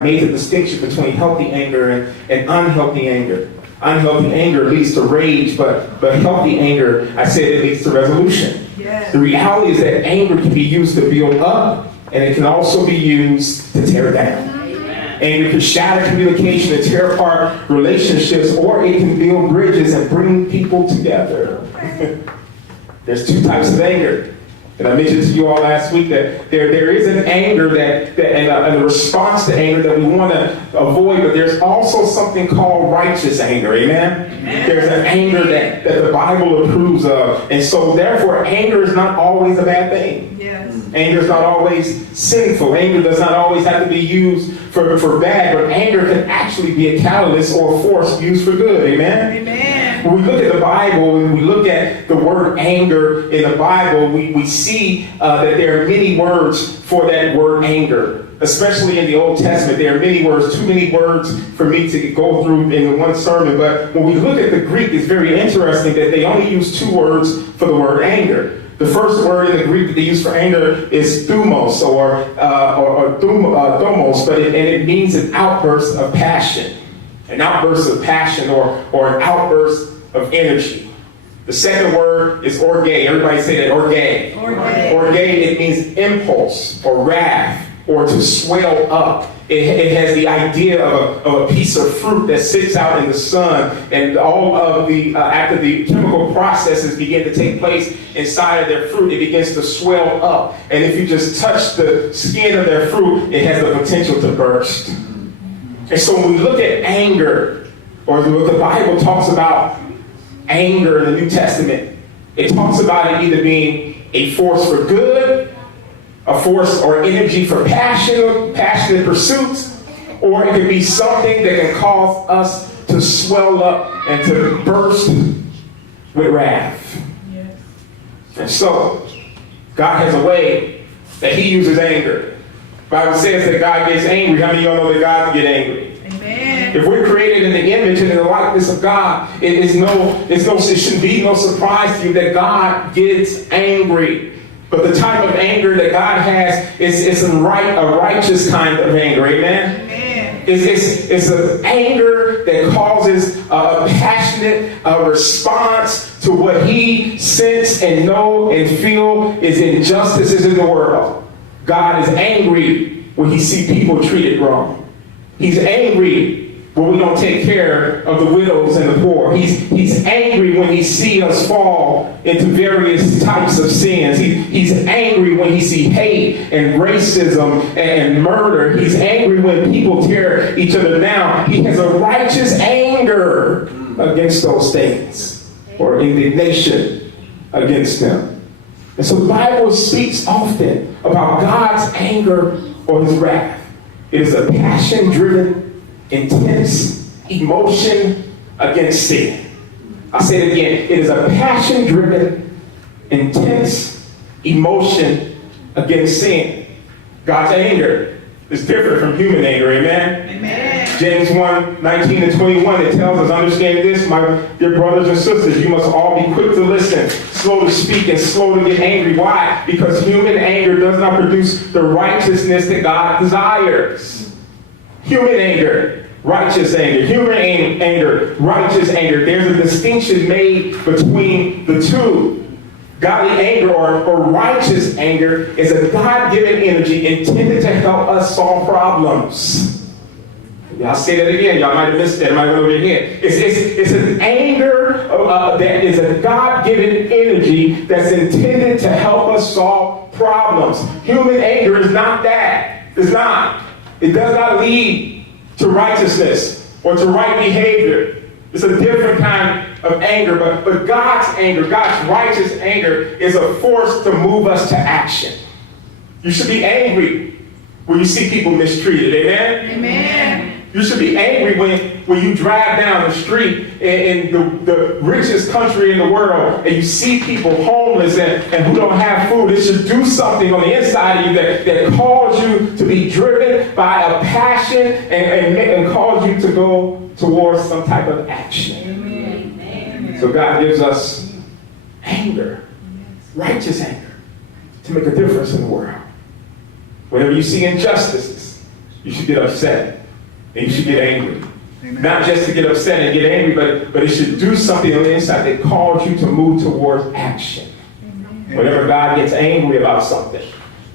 made the distinction between healthy anger and unhealthy anger. Unhealthy anger leads to rage, but healthy anger, I said, it leads to resolution. Yes. The reality is that anger can be used to build up, and it can also be used to tear down. Amen. Anger can shatter communication and tear apart relationships, or it can build bridges and bring people together. There's two types of anger. And I mentioned to you all last week that there is an anger and a response to anger that we want to avoid, but there's also something called righteous anger, amen? There's an anger that the Bible approves of. And so therefore, anger is not always a bad thing. Yes. Anger is not always sinful. Anger does not always have to be used for bad, but anger can actually be a catalyst or a force used for good, amen? Amen. When we look at the Bible, when we look at the word anger in the Bible, we see that there are many words for that word anger. Especially in the Old Testament, there are many words, too many words for me to go through in one sermon. But when we look at the Greek, it's very interesting that they only use two words for the word anger. The first word in the Greek that they use for anger is thumos or thumos, but it means an outburst of passion. An outburst of passion or an outburst of energy. The second word is orge. Everybody say that, orge. Orge, it means impulse or wrath or to swell up. It has the idea of a piece of fruit that sits out in the sun, and all of the, after the chemical processes begin to take place inside of their fruit, it begins to swell up. And if you just touch the skin of their fruit, it has the potential to burst. And so when we look at anger, or what the Bible talks about anger in the New Testament, it talks about it either being a force for good, a force or energy for passionate pursuits, or it can be something that can cause us to swell up and to burst with wrath. Yes. And so, God has a way that He uses anger. The Bible says that God gets angry. How many of y'all know that God can get angry? Amen. If we're created in the image and in the likeness of God, it should be no surprise to you that God gets angry. But the type of anger that God has is a righteous kind of anger. Amen? Amen. It's an anger that causes a passionate response to what He sense and know and feel is injustices in the world. God is angry when He sees people treated wrong. He's angry when we don't take care of the widows and the poor. He's angry when He sees us fall into various types of sins. He's angry when He sees hate and racism and murder. He's angry when people tear each other down. He has a righteous anger against those things, or indignation against them. And so the Bible speaks often about God's anger or His wrath. It is a passion-driven, intense emotion against sin. I'll say it again. It is a passion-driven, intense emotion against sin. God's anger is different from human anger. Amen? Amen. James 1:19-21, it tells us, understand this, my dear brothers and sisters, you must all be quick to listen, slow to speak, and slow to get angry. Why? Because human anger does not produce the righteousness that God desires. Human anger, righteous anger. Human anger, righteous anger. There's a distinction made between the two. Godly anger or righteous anger is a God-given energy intended to help us solve problems. I'll say that again. Y'all might have missed that. I might have over your head. It's an anger that is a God-given energy that's intended to help us solve problems. Human anger is not that. It's not. It does not lead to righteousness or to right behavior. It's a different kind of anger. But God's anger, God's righteous anger, is a force to move us to action. You should be angry when you see people mistreated. Amen? Amen. You should be angry when you drive down the street in the richest country in the world and you see people homeless and who don't have food. It should do something on the inside of you that calls you to be driven by a passion and cause you to go towards some type of action. Amen. So God gives us anger, righteous anger, to make a difference in the world. Whenever you see injustices, You should get upset. And you should get angry. Not just to get upset and get angry, but it should do something on the inside that calls you to move towards action. Whenever God gets angry about something,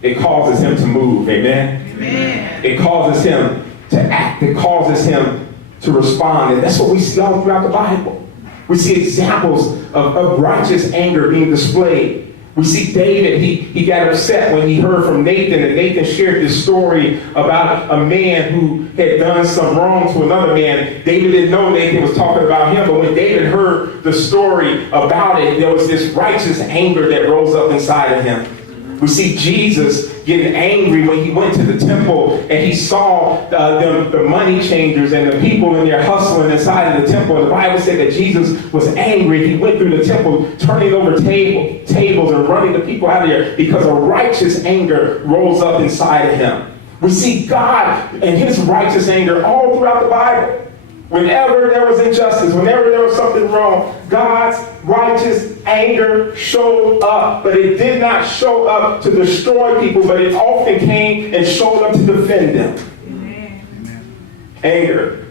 it causes him to move. Amen? Amen. It causes him to act. It causes him to respond. And that's what we see all throughout the Bible. We see examples of righteous anger being displayed. We see David, he got upset when he heard from Nathan, and Nathan shared this story about a man who had done some wrong to another man. David didn't know Nathan was talking about him, but when David heard the story about it, there was this righteous anger that rose up inside of him. We see Jesus getting angry when he went to the temple and he saw the money changers and the people in there hustling inside of the temple. And the Bible said that Jesus was angry. He went through the temple, turning over tables and running the people out of there because a righteous anger rose up inside of him. We see God and his righteous anger all throughout the Bible. Whenever there was injustice, whenever there was something wrong, God's righteous anger showed up. But it did not show up to destroy people, but it often came and showed up to defend them. Amen. Anger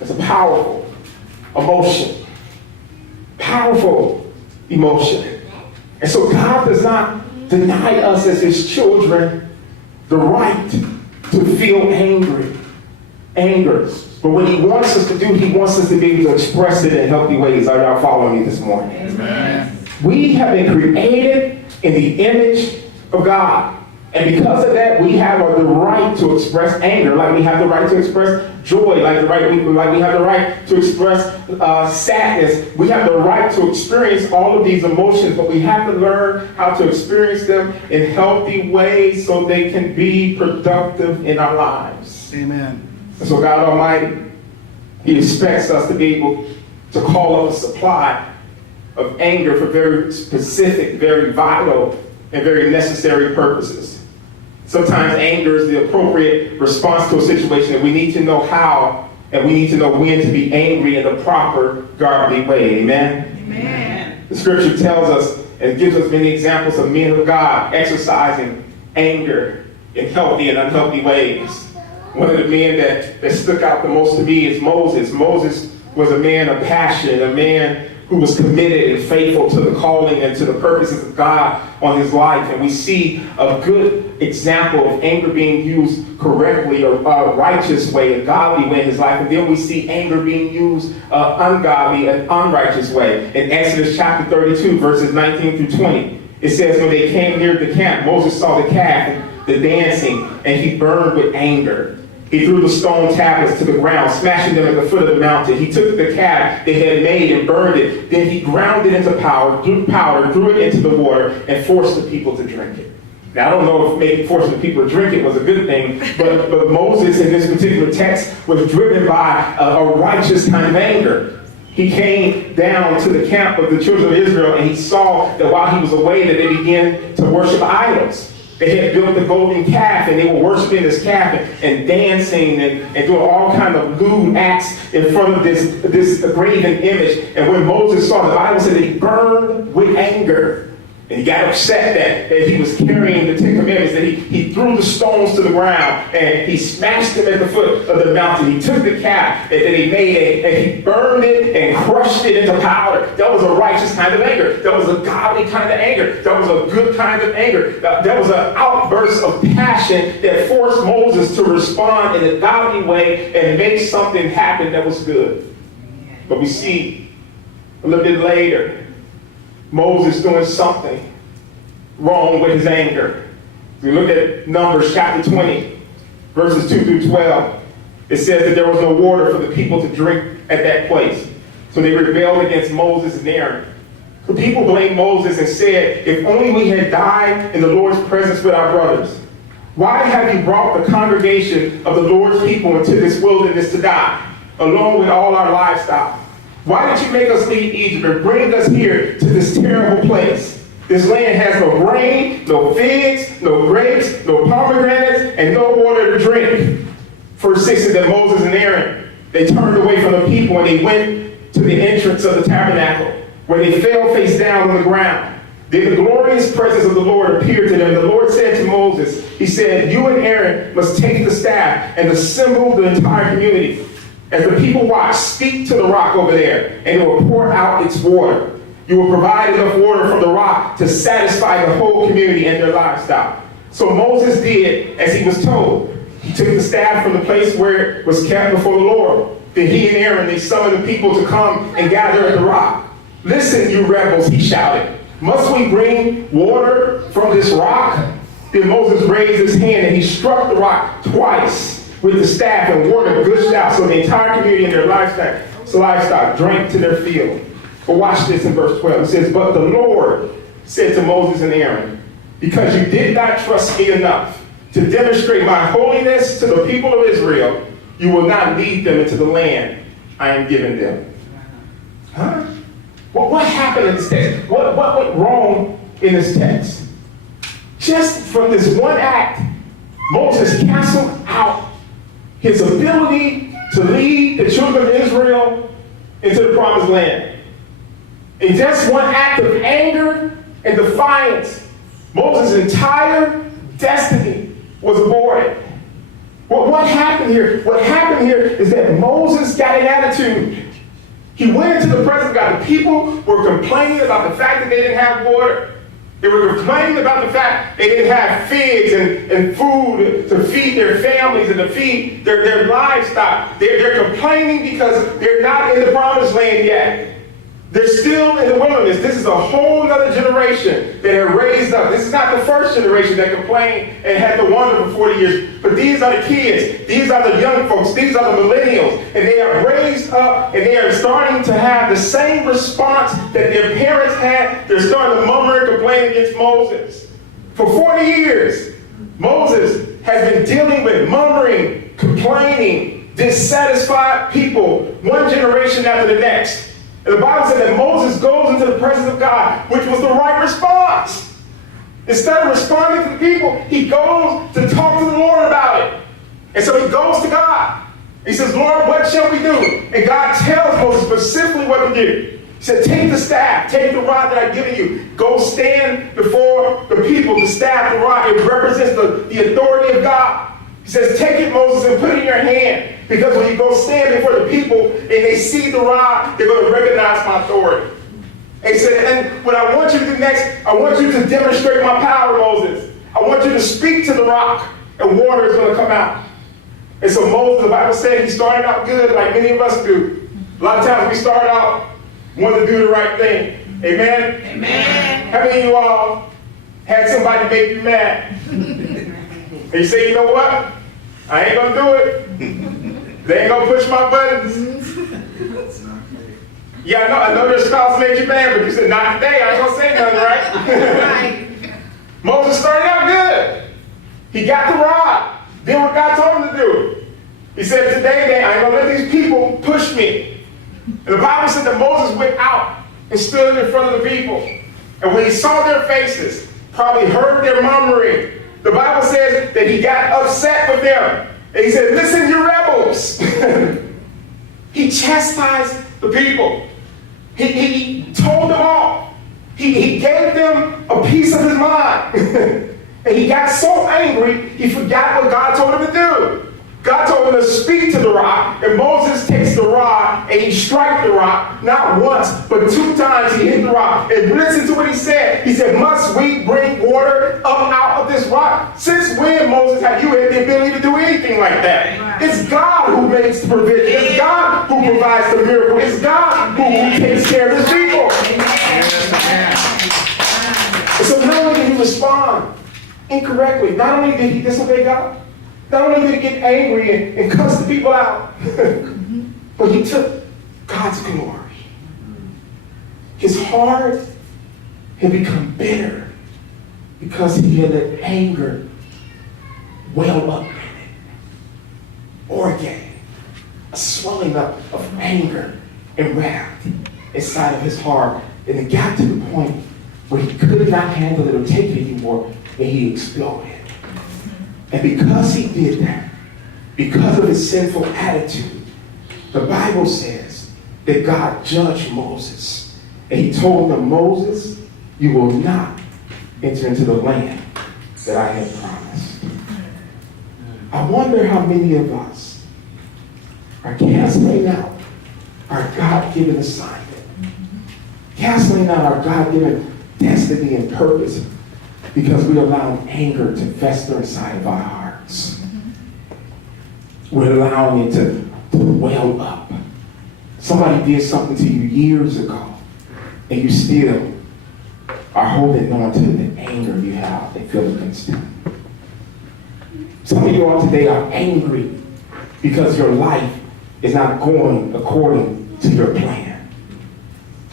is a powerful emotion. Powerful emotion. And so God does not deny us as his children the right to feel angry. Anger. But what he wants us to do, he wants us to be able to express it in healthy ways. Are y'all following me this morning? Amen. We have been created in the image of God. And because of that, we have the right to express anger, like we have the right to express joy, like we have the right to express sadness. We have the right to experience all of these emotions, but we have to learn how to experience them in healthy ways so they can be productive in our lives. Amen. And so God Almighty, he expects us to be able to call up a supply of anger for very specific, very vital, and very necessary purposes. Sometimes anger is the appropriate response to a situation, and we need to know how, and we need to know when to be angry in the proper, godly way. Amen? Amen. The scripture tells us and gives us many examples of men of God exercising anger in healthy and unhealthy ways. One of the men that stuck out the most to me is Moses. Moses was a man of passion, a man who was committed and faithful to the calling and to the purposes of God on his life. And we see a good example of anger being used correctly, or a righteous way, a godly way in his life. And then we see anger being used ungodly, an unrighteous way. In Exodus chapter 32, verses 19 through 20, it says, when they came near the camp, Moses saw the calf and the dancing, and he burned with anger. He threw the stone tablets to the ground, smashing them at the foot of the mountain. He took the calf they had made and burned it. Then he ground it into powder, threw it into the water, and forced the people to drink it. Now, I don't know if maybe forcing the people to drink it was a good thing, but Moses in this particular text was driven by a righteous kind of anger. He came down to the camp of the children of Israel, and he saw that while he was away, that they began to worship idols. They had built the golden calf, and they were worshiping this calf and dancing and doing all kinds of lewd acts in front of this graven image. And when Moses saw, the Bible said that he burned with anger. And he got upset that he was carrying the Ten Commandments, that he threw the stones to the ground and he smashed them at the foot of the mountain. He took the calf that he made and he burned it and crushed it into powder. That was a righteous kind of anger. That was a godly kind of anger. That was a good kind of anger. That was an outburst of passion that forced Moses to respond in a godly way and make something happen that was good. But we see a little bit later, Moses doing something wrong with his anger. We look at Numbers chapter 20, verses 2 through 12. It says that there was no water for the people to drink at that place. So they rebelled against Moses and Aaron. The people blamed Moses and said, if only we had died in the Lord's presence with our brothers. Why have you brought the congregation of the Lord's people into this wilderness to die, along with all our livestock? Why did you make us leave Egypt and bring us here to this terrible place? This land has no grain, no figs, no grapes, no pomegranates, and no water to drink. Verse 6 says that Moses and Aaron, they turned away from the people and they went to the entrance of the tabernacle, where they fell face down on the ground. Then the glorious presence of the Lord appeared to them. The Lord said to Moses, he said, you and Aaron must take the staff and assemble the entire community. As the people watch, speak to the rock over there, and it will pour out its water. You will provide enough water from the rock to satisfy the whole community and their livestock. So Moses did as he was told. He took the staff from the place where it was kept before the Lord. Then he and Aaron, they summoned the people to come and gather at the rock. Listen, you rebels, he shouted. Must we bring water from this rock? Then Moses raised his hand and he struck the rock twice with the staff, and water gushed out, so the entire community and their livestock drank to their fill. But watch this in verse 12. It says, but the Lord said to Moses and Aaron, because you did not trust me enough to demonstrate my holiness to the people of Israel, you will not lead them into the land I am giving them. Huh? What happened in this text? What went wrong in this text? Just from this one act, Moses canceled out his ability to lead the children of Israel into the promised land. In just one act of anger and defiance, Moses' entire destiny was aborted. Well, what happened here? What happened here is that Moses got an attitude. He went into the presence of God. The people were complaining about the fact that they didn't have water. They were complaining about the fact they didn't have figs and food to feed their families and to feed their livestock. They're complaining because they're not in the promised land yet. They're still in the wilderness. This is a whole other generation that have raised up. This is not the first generation that complained and had to wander for 40 years. But these are the kids. These are the young folks. These are the millennials. And they are raised up and they are starting to have the same response that their parents had. They're starting to murmur and complain against Moses. For 40 years, Moses has been dealing with murmuring, complaining, dissatisfied people, one generation after the next. And the Bible said that Moses goes into the presence of God, which was the right response. Instead of responding to the people, he goes to talk to the Lord about it. And so he goes to God. He says, Lord, what shall we do? And God tells Moses specifically what to do. He said, take the staff, take the rod that I've given you. Go stand before the people. The staff, the rod, it represents the authority of God. He says, take it, Moses, and put it in your hand. Because when you go stand before the people and they see the rod, they're going to recognize my authority. And he said, and what I want you to do next, I want you to demonstrate my power, Moses. I want you to speak to the rock, and water is going to come out. And so Moses, the Bible said, he started out good like many of us do. A lot of times we start out wanting to do the right thing. Amen? Amen. How many of you all had somebody make you mad? And you say, you know what? I ain't going to do it. They ain't gonna push my buttons. Yeah, I know your spouse made you mad, but you said, not today, I ain't gonna say nothing, right? Moses started out good. He got the rod, did what God told him to do. He said, today, I ain't gonna let these people push me. And the Bible said that Moses went out and stood in front of the people. And when he saw their faces, probably heard their murmuring, the Bible says that he got upset with them. And he said, listen, you rebels. He chastised the people. He told them off. He gave them a piece of his mind. And he got so angry, he forgot what God told him to do. God told him to speak to the rock, and Moses takes the rod and he strikes the rock, not once, but 2 times he hit the rock. And listen to what he said. He said, must we bring water up out of this rock? Since when, Moses, have you had the ability to do anything like that? It's God who makes the provision. It's God who provides the miracle. It's God who takes care of his people. And so not only did he respond incorrectly, not only did he disobey God, not only did he get angry and cuss the people out, but he took God's glory. His heart had become bitter because he had let anger well up in it. Organ, a swelling up of anger and wrath inside of his heart. And it got to the point where he could not handle it or take it anymore, and he exploded. And because he did that, because of his sinful attitude, the Bible says that God judged Moses. And he told him, Moses, you will not enter into the land that I have promised. I wonder how many of us are canceling out our God-given assignment, canceling out our God-given destiny and purpose because we allow anger to fester inside of our hearts. We're allowing it to well up. Somebody did something to you years ago, and you still are holding on to the anger you have and feel against them. Some of you all today are angry because your life is not going according to your plan.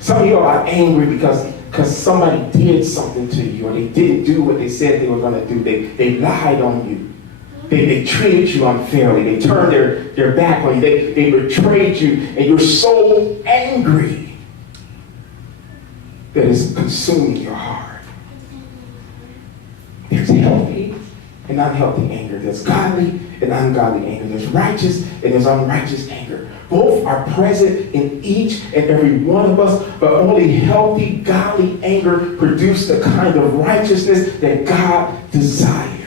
Some of you are angry because somebody did something to you, or they didn't do what they said they were going to do. They lied on you. They treated you unfairly. They turned their back on you. They betrayed you, and you're so angry that it's consuming your heart. There's healthy and unhealthy anger. There's godly and ungodly anger. There's righteous and there's unrighteous anger. Both are present in each and every one of us, but only healthy, godly anger produces the kind of righteousness that God desires.